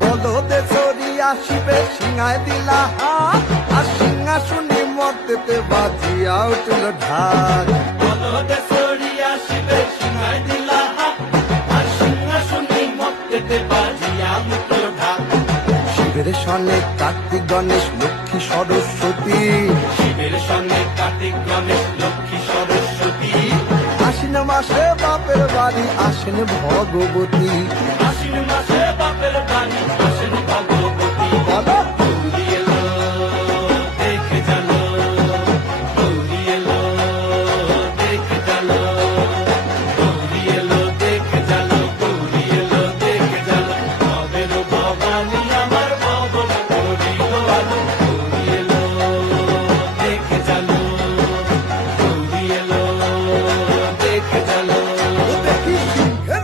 বলদে চড়ি আসিবে সিংহায় দিলা হাত, আর সিংহাসনে মর্তেতে বাজিয়া উঠল ঢাক। বলদে চড়ি আসিবে সিংহায় দিলা হাত, আর সিংহাসনে মর্তেতে বাজিয়া উঠল ঢাক। শিবের সনে কার্তিক গণেশ লক্ষ্মী সরস্বতী, শিবের সঙ্গে কার্তিক গণেশ লক্ষ্মী সরস্বতী। আশ্বিন মাসে বাপের বাড়ি আসেন ভগবতী। আশ্বিন মাসে বাপের বাড়ি আসেন ভগবতী। বলো